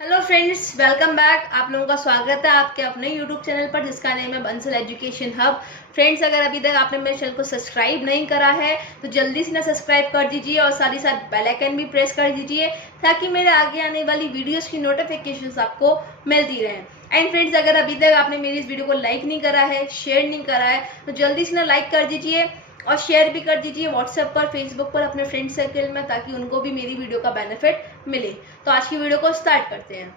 Hello friends, welcome back. आप लोगों का स्वागत है आपके अपने यूट्यूब चैनल पर जिसका नेम है बंसल एजुकेशन हब। फ्रेंड्स, अगर अभी तक आपने मेरे चैनल को सब्सक्राइब नहीं करा है तो जल्दी से ना सब्सक्राइब कर दीजिए और साथ ही साथ बेल आइकन भी प्रेस कर दीजिए ताकि मेरे आगे आने वाली वीडियोस की नोटिफिकेशंस आपको मिलती रहें। एंड फ्रेंड्स, अगर अभी तक आपने मेरी इस वीडियो को लाइक नहीं करा है, शेयर नहीं करा है तो जल्दी से ना लाइक कर दीजिए और शेयर भी कर दीजिए व्हाट्सएप पर, फेसबुक पर अपने फ्रेंड सर्कल में, ताकि उनको भी मेरी वीडियो का बेनिफिट मिले। तो आज की वीडियो को स्टार्ट करते हैं।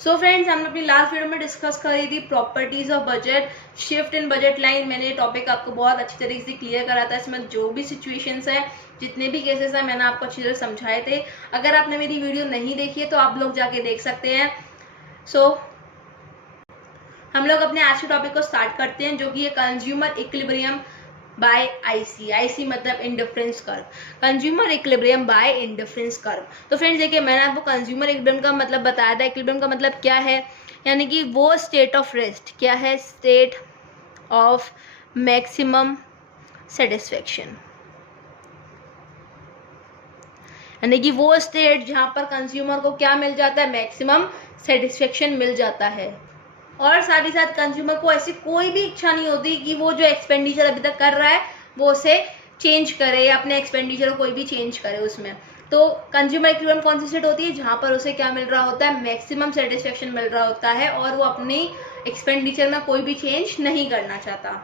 सो फ्रेंड्स, हमने अपनी लास्ट वीडियो में डिस्कस करी थी properties of budget, shift in budget line. मैंने ये टॉपिक आपको बहुत अच्छी तरीके से क्लियर करा था। इसमें जो भी सिचुएशंस हैं, जितने भी केसेस हैं, मैंने आपको अच्छी तरह समझाए थे। अगर आपने मेरी वीडियो नहीं देखी है तो आप लोग जाके देख सकते हैं। सो हम लोग अपने आज के टॉपिक को स्टार्ट करते हैं, जो कि है consumer equilibrium by IC. IC मतलब indifference curve, consumer equilibrium by indifference curve. तो फ्रेंड्स देखिए, मैंने आपको कंज्यूमर इक्विलिब्रियम का मतलब बताया था। इक्विलिब्रियम का मतलब क्या है, यानी कि वो स्टेट ऑफ रेस्ट। क्या है? स्टेट ऑफ मैक्सिमम सेटिस्फेक्शन, यानी कि वो स्टेट जहां पर कंज्यूमर को क्या मिल जाता है? मैक्सिमम सेटिस्फेक्शन मिल जाता है। और साथ ही साथ कंज्यूमर को ऐसी कोई भी इच्छा नहीं होती कि वो जो एक्सपेंडिचर अभी तक कर रहा है वो उसे चेंज करे या अपने एक्सपेंडिचर को कोई भी चेंज करे उसमें। तो कंज्यूमर इक्विलिब्रियम कौन सी स्टेट होती है? जहां पर उसे क्या मिल रहा होता है? मैक्सिमम सेटिस्फेक्शन मिल रहा होता है और वो अपनी एक्सपेंडिचर में कोई भी चेंज नहीं करना चाहता।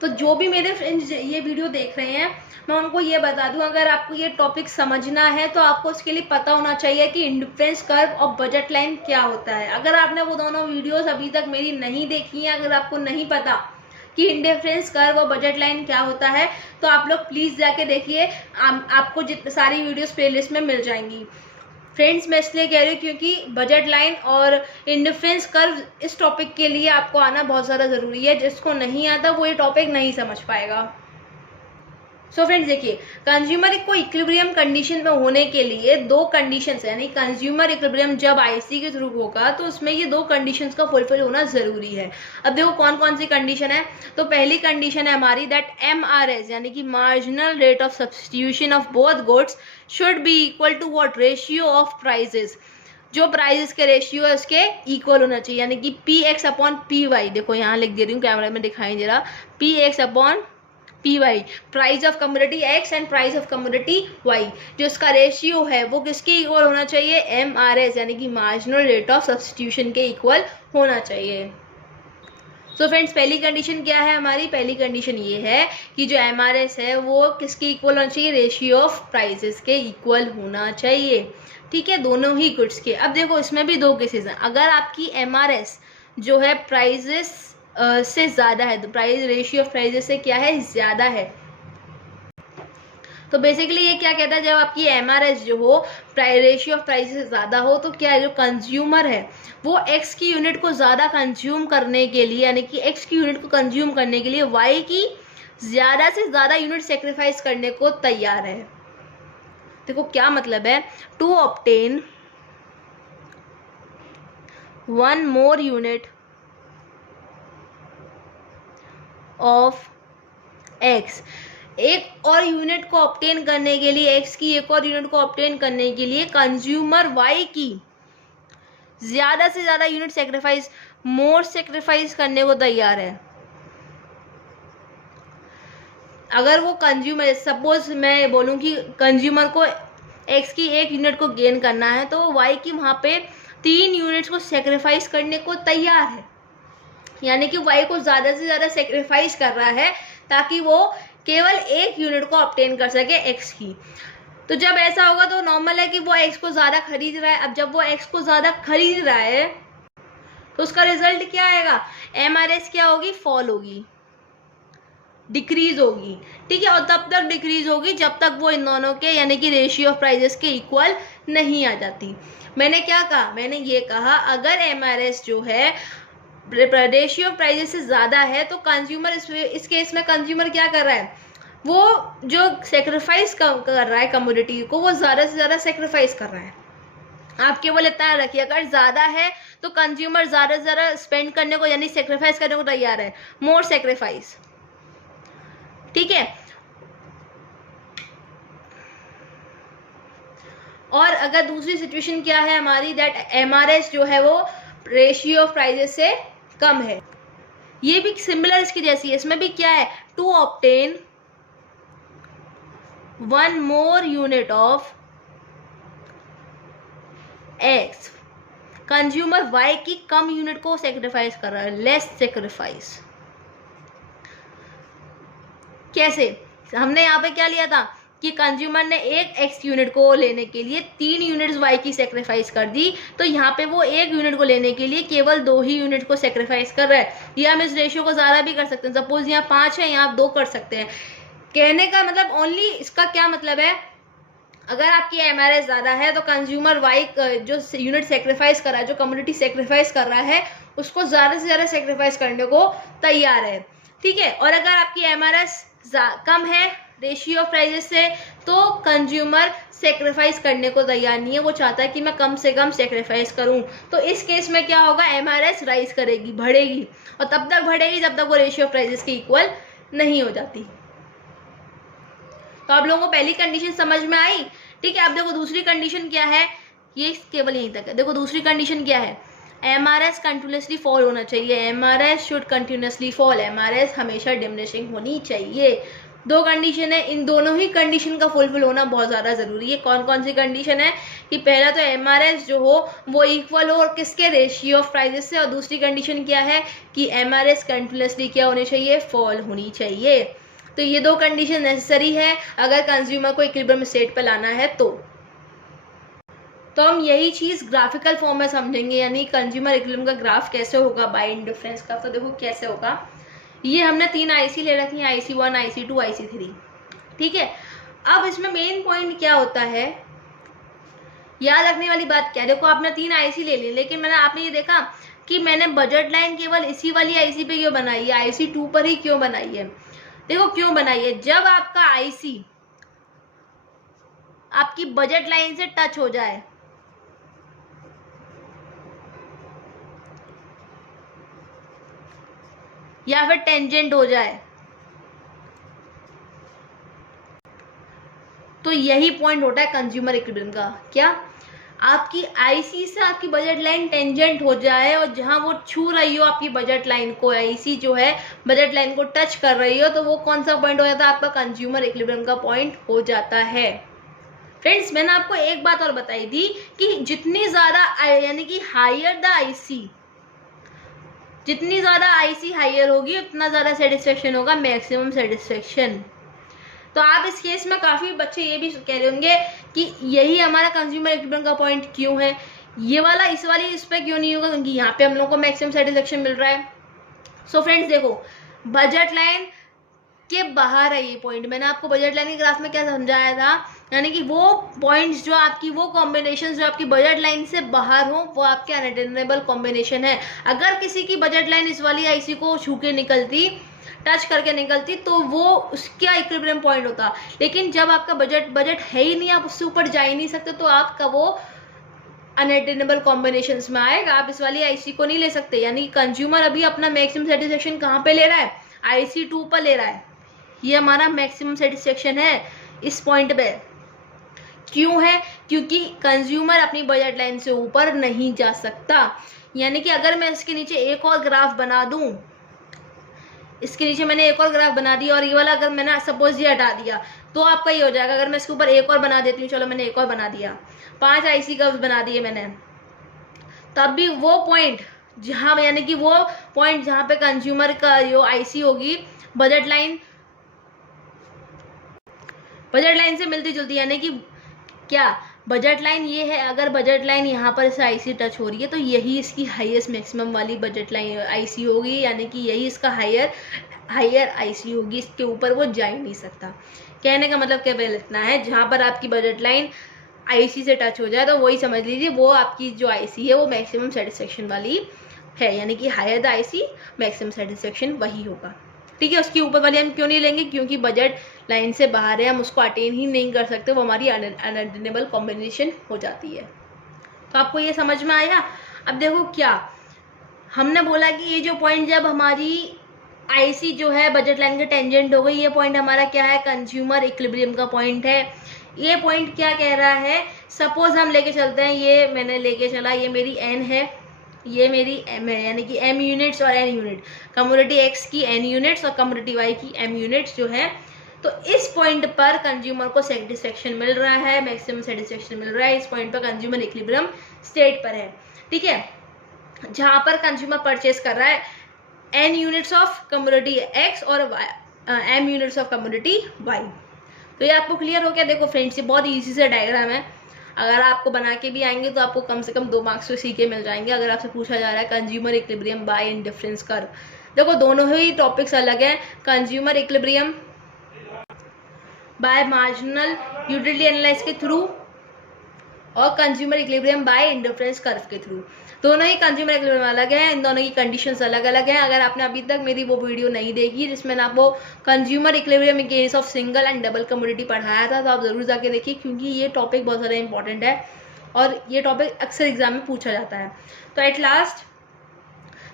तो जो भी मेरे फ्रेंड्स ये वीडियो देख रहे हैं, मैं उनको ये बता दूं, अगर आपको ये टॉपिक समझना है तो आपको उसके लिए पता होना चाहिए कि इंडिफरेंस कर्व और बजट लाइन क्या होता है। अगर आपने वो दोनों वीडियोस अभी तक मेरी नहीं देखी हैं, अगर आपको नहीं पता कि इंडिफरेंस कर्व और बजट लाइन क्या होता है, तो आप लोग प्लीज जाके देखिए। आपको जितनी सारी वीडियोस प्लेलिस्ट में मिल जाएंगी। फ्रेंड्स, मैं इसलिए कह रही हूँ क्योंकि बजट लाइन और इंडिफरेंस कर्व इस टॉपिक के लिए आपको आना बहुत ज़्यादा ज़रूरी है। जिसको नहीं आता वो ये टॉपिक नहीं समझ पाएगा। सो फ्रेंड्स देखिए, कंज्यूमर को इक्विलिब्रियम कंडीशन में होने के लिए दो कंडीशंस है, यानी कंज्यूमर इक्विलिब्रियम जब आईसी के थ्रू होगा तो उसमें ये दो कंडीशंस का फुलफिल होना जरूरी है। अब देखो कौन कौन सी कंडीशन है। तो पहली कंडीशन है हमारी दैट एमआरएस, यानी कि marginal rate of substitution of both goods should be equal to what? Ratio of prices. जो प्राइजेस के रेशियो है उसके इक्वल होना चाहिए, यानी कि P X upon P Y. देखो यहाँ लिख दे रही हूँ, कैमरा में दिखाई दे रहा, P X upon P Y, price of commodity X and price of commodity Y. जो इसका रेशियो है वो किसके इक्वल होना चाहिए? एम आर एस, यानी कि मार्जिनल रेट ऑफ सब्स्टिट्यूशन के इक्वल होना चाहिए। सो फ्रेंड्स, पहली कंडीशन क्या है हमारी? पहली कंडीशन ये है कि जो एम आर एस है वो किसके इक्वल होना चाहिए? रेशियो ऑफ प्राइसेस के इक्वल होना चाहिए। ठीक है, दोनों ही गुड्स के। अब देखो इसमें भी दो केसेस हैं। अगर आपकी एम आर एस जो है प्राइजेस से ज्यादा है, तो प्राइस रेशियो ऑफ प्राइजेस से क्या है? ज्यादा है। तो बेसिकली ये क्या कहता है, जब आपकी एमआरएस जो हो रेशियो ऑफ प्राइस से ज्यादा हो तो क्या है, जो कंज्यूमर है वो एक्स की यूनिट को ज्यादा कंज्यूम करने के लिए, यानी कि एक्स की यूनिट को कंज्यूम करने के लिए वाई की ज्यादा से ज्यादा यूनिट सेक्रीफाइस करने को तैयार है। देखो क्या मतलब है, to obtain one more unit of X, एक और यूनिट को ऑब्टेन करने के लिए, एक्स की एक और यूनिट को ऑब्टेन करने के लिए कंज्यूमर वाई की ज्यादा से ज्यादा यूनिट सेक्रीफाइस, मोर सेक्रीफाइस करने को तैयार है। अगर वो कंज्यूमर, सपोज मैं बोलूं कि कंज्यूमर को एक्स की एक यूनिट को गेन करना है तो वाई की वहां पे 3 यूनिट्स को सेक्रीफाइस करने को तैयार है, यानी कि वाई को ज्यादा से ज्यादा सेक्रीफाइस कर रहा है ताकि वो केवल एक यूनिट को ऑब्टेन कर सके एक्स की। तो जब ऐसा होगा तो नॉर्मल है कि वो एक्स को ज्यादा खरीद रहा है। अब जब वो एक्स को ज्यादा खरीद रहा है तो उसका रिजल्ट क्या आएगा? एमआरएस क्या होगी? फॉल होगी, डिक्रीज होगी। ठीक है, और तब तक डिक्रीज होगी जब तक वो इन दोनों के, यानी कि रेशियो ऑफ प्राइजेस के इक्वल नहीं आ जाती। मैंने क्या कहा? मैंने ये कहा अगर एमआरएस जो है रेशियो ऑफ प्राइजेस से ज्यादा है तो कंज्यूमर, इस केस में कंज्यूमर क्या कर रहा है? वो जो सेक्रीफाइस कर रहा है कमोडिटी को, वो ज्यादा से ज्यादा सेक्रीफाइस कर रहा है। आप केवल इतना रखिए, अगर ज्यादा है तो कंज्यूमर ज्यादा से ज्यादा स्पेंड करने को, यानी सेक्रीफाइस करने को तैयार है, मोर सेक्रीफाइस। ठीक है, और अगर दूसरी सिचुएशन क्या है हमारी, दैट MRS जो है वो रेशियो ऑफ प्राइजेस से कम है। ये भी सिमिलर इसकी जैसी है, इसमें भी क्या है, to obtain 1 more unit of X, consumer Y की कम यूनिट को सेक्रीफाइस कर रहा है, लेस सेक्रीफाइस। कैसे, हमने यहाँ पे क्या लिया था कि कंज्यूमर ने एक X यूनिट को लेने के लिए 3 यूनिट्स Y की सेक्रीफाइस कर दी, तो यहाँ पे वो 1 यूनिट को लेने के लिए केवल 2 ही यूनिट को सेक्रीफाइस कर रहा है। या हम इस रेशियो को ज़्यादा भी कर सकते हैं, सपोज यहाँ 5 है, यहाँ आप 2 कर सकते हैं। कहने का मतलब ओनली इसका क्या मतलब है, अगर आपकी MRS ज़्यादा है तो कंज्यूमर Y जो यूनिट सेक्रीफाइस कर रहा है, जो कम्युनिटी सेक्रीफाइस कर रहा है, उसको ज़्यादा से ज़्यादा सेक्रीफाइस करने को तैयार है, ठीक है। और अगर आपकी MRS कम है रेशियो ऑफ प्राइजेस से, तो कंज्यूमर सेक्रीफाइस करने को तैयार नहीं है, वो चाहता है कि मैं कम से कम सेक्रीफाइस करूं। तो इस केस में क्या होगा, MRS राइज करेगी, बढ़ेगी, और तब तक बढ़ेगी जब तक वो रेशियो ऑफ प्राइजेस के इक्वल नहीं हो जाती। तो आप लोगों को पहली कंडीशन समझ में आई, ठीक है। अब देखो दूसरी कंडीशन क्या है, ये केवल यहीं तक है। देखो दूसरी कंडीशन क्या है, MRS कंटिन्यूसली फॉल होना चाहिए, MRS should continuously fall, MRS हमेशा डिमिनिशिंग होनी चाहिए। 2 कंडीशन है, इन दोनों ही कंडीशन का फुलफिल होना बहुत ज़्यादा ज़रूरी है। कौन कौन सी कंडीशन है कि पहला तो MRS जो हो वो इक्वल हो और किसके, रेशियो ऑफ प्राइजेस से, और दूसरी कंडीशन क्या है कि MRS कंटिन्यूसली क्या होनी चाहिए, फॉल होनी चाहिए। तो ये 2 कंडीशन नेसेसरी है अगर कंज्यूमर को इक्विलिब्रियम स्टेट पे लाना है तो हम यही चीज़ ग्राफिकल फॉर्म में समझेंगे, यानी कंज्यूमर इक्विलिब्रियम का ग्राफ कैसे होगा बाय इंडिफरेंस का। तो देखो कैसे होगा, ये हमने 3 IC ले रखी हैं, IC1, IC2, IC3, ठीक है। अब इसमें मेन पॉइंट क्या होता है, याद रखने वाली बात क्या है, देखो आपने 3 IC ले ली, लेकिन आपने ये देखा कि मैंने बजट लाइन केवल इसी वाली IC पे क्यों बनाई है, IC2 पर ही क्यों बनाई है। देखो क्यों बनाई है, जब आपका IC आपकी बजट लाइन से टच हो जाए, या फिर टेंजेंट हो जाए, तो यही पॉइंट होता है कंज्यूमर इक्विलिब्रियम का। क्या, आपकी IC से आपकी बजट लाइन टेंजेंट हो जाए, और जहां वो छू रही हो आपकी बजट लाइन को, IC जो है बजट लाइन को टच कर रही हो, तो वो कौन सा पॉइंट हो जाता है, आपका कंज्यूमर इक्विलिब्रियम का पॉइंट हो जाता है। फ्रेंड्स मैंने आपको एक बात और बताई थी कि जितनी ज्यादा यानी कि हायर द IC, जितनी ज्यादा IC हायर होगी उतना ज्यादा सेटिस्फेक्शन होगा, मैक्सिमम सेटिस्फेक्शन। तो आप इस केस में काफ़ी बच्चे ये भी कह रहे होंगे कि यही हमारा कंज्यूमर इक्विलिब्रियम का पॉइंट क्यों है, ये वाला इस पर क्यों नहीं होगा, क्योंकि यहाँ पे हम लोगों को मैक्सिमम सेटिस्फेक्शन मिल रहा है। सो फ्रेंड्स देखो, बजट लाइन के बाहर है ये पॉइंट, मैंने आपको बजट लाइन के ग्राफ में क्या समझाया था, यानी कि वो पॉइंट्स जो आपकी, वो कॉम्बिनेशन जो आपकी बजट लाइन से बाहर हो, वो आपके अनअटेनेबल कॉम्बिनेशन है। अगर किसी की बजट लाइन इस वाली IC को छू के निकलती, टच करके निकलती, तो वो उसका इक्विलिब्रियम पॉइंट होता। लेकिन जब आपका बजट है ही नहीं, आप उससे ऊपर जा ही नहीं सकते, तो आपका वो अनअटेनेबल कॉम्बिनेशंस में आएगा, आप इस वाली IC को नहीं ले सकते। यानी कंज्यूमर अभी अपना मैक्सिमम सेटिस्फेक्शन कहाँ पे ले रहा है, IC2 पर ले रहा है, ये हमारा मैक्सिमम सेटिस्फेक्शन है इस पॉइंट पे। क्यों है, क्योंकि कंज्यूमर अपनी बजट लाइन से ऊपर नहीं जा सकता। यानी कि अगर मैं इसके नीचे एक और ग्राफ बना दूं, इसके नीचे मैंने एक और ग्राफ बना दिया, और ये वाला अगर मैंने सपोज ये हटा दिया, तो आपका ये हो जाएगा। अगर मैं इसके ऊपर एक और बना देती हूँ, चलो मैंने एक और बना दिया, 5 IC कर्व्स बना दिए मैंने, तब भी वो पॉइंट जहाँ, यानी कि वो पॉइंट जहाँ पे कंज्यूमर का जो IC होगी बजट लाइन से मिलती जुलती, यानी कि क्या, बजट लाइन ये है, अगर बजट लाइन यहाँ पर से IC टच हो रही है, तो यही इसकी हाईएस्ट मैक्सिमम वाली बजट लाइन IC होगी, यानी कि यही इसका हायर IC होगी, इसके ऊपर वो जा ही नहीं सकता। कहने का मतलब केवल इतना है, जहाँ पर आपकी बजट लाइन IC से टच हो जाए तो वही समझ लीजिए वो आपकी जो IC है वो मैक्सिमम सेटिस्फेक्शन वाली है, यानी कि higher the IC maximum satisfaction वही होगा, ठीक है। उसकी ऊपर वाली हम क्यों नहीं लेंगे, क्योंकि बजट लाइन से बाहर है, हम उसको अटेन ही नहीं कर सकते, वो हमारी अनअटेनेबल कॉम्बिनेशन हो जाती है। तो आपको ये समझ में आया। अब देखो क्या हमने बोला कि ये जो पॉइंट जब हमारी IC जो है बजट लाइन के टेंजेंट हो गई, ये पॉइंट हमारा क्या है, कंज्यूमर इक्विलिब्रियम का पॉइंट है। ये पॉइंट क्या कह रहा है, सपोज हम लेके चलते हैं, ये मैंने लेके चला, ये मेरी एन है, ये मेरी एम है, यानी कि एम यूनिट्स और एन यूनिट, कम्युनिटी एक्स की एन यूनिट्स और कम्युनिटी वाई की एम यूनिट्स जो है। तो इस पॉइंट पर कंज्यूमर को सेटिस्फेक्शन मिल रहा है, मैक्सिमम सेटिस्फेक्शन मिल रहा है, इस पॉइंट पर कंज्यूमर इक्विलिब्रियम स्टेट पर है, ठीक है। जहां पर कंज्यूमर परचेज कर रहा है N units of community X और M units of community Y. तो ये आपको क्लियर हो गया। देखो फ्रेंड्स, ये बहुत ईजी से डायग्राम है, अगर आपको बना के भी आएंगे तो आपको कम से कम 2 मार्क्स तो सीखे मिल जाएंगे। अगर आपसे पूछा जा रहा है consumer equilibrium by indifference curve, देखो दोनों ही टॉपिक्स अलग हैं, consumer equilibrium bye marginal utility analysis के थ्रू और consumer equilibrium by indifference curve के थ्रू। दोनों ही कंज्यूमर इक्विलिब्रियम अलग है, इन दोनों की कंडीशंस अलग अलग हैं। अगर आपने अभी तक मेरी वो वीडियो नहीं देखी जिसमें मैं आपको consumer equilibrium in case of single and double community पढ़ाया था, तो आप जरूर जाके देखिए, क्योंकि ये टॉपिक बहुत ज़्यादा इंपॉर्टेंट है और ये टॉपिक अक्सर एग्जाम में पूछा जाता है। तो at last,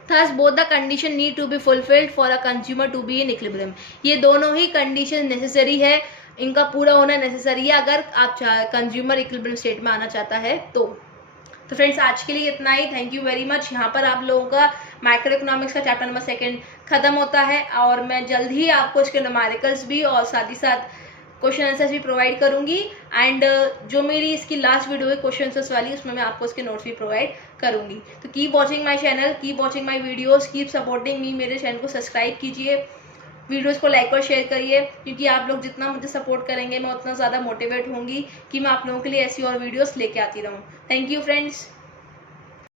thus both the condition need to be fulfilled for a consumer to be in equilibrium। ये दोनों ही कंडीशन नेसेसरी है, इनका पूरा होना नेसेसरी है अगर आप कंज्यूमर इक्विलिब्रियम स्टेट में आना चाहता है तो फ्रेंड्स आज के लिए इतना ही। Thank you very much. यहाँ पर आप लोगों का माइक्रो इकोनॉमिक्स का चैप्टर नंबर 2 खत्म होता है और मैं जल्द ही आपको इसके न्यूमेरिकल्स भी और साथ ही साथ क्वेश्चन आंसर्स भी प्रोवाइड करूंगी। एंड जो मेरी इसकी लास्ट वीडियो है क्वेश्चन आंसर्स वाली, उसमें मैं आपको इसके नोट्स भी प्रोवाइड करूंगी। तो keep watching my channel, keep watching my videos, keep supporting me. मेरे चैनल को सब्सक्राइब कीजिए, वीडियोस को लाइक और शेयर करिए, क्योंकि आप लोग जितना मुझे सपोर्ट करेंगे मैं उतना ज़्यादा मोटिवेट होंगी कि मैं आप लोगों के लिए ऐसी और वीडियोस लेके आती रहूँ। Thank you friends.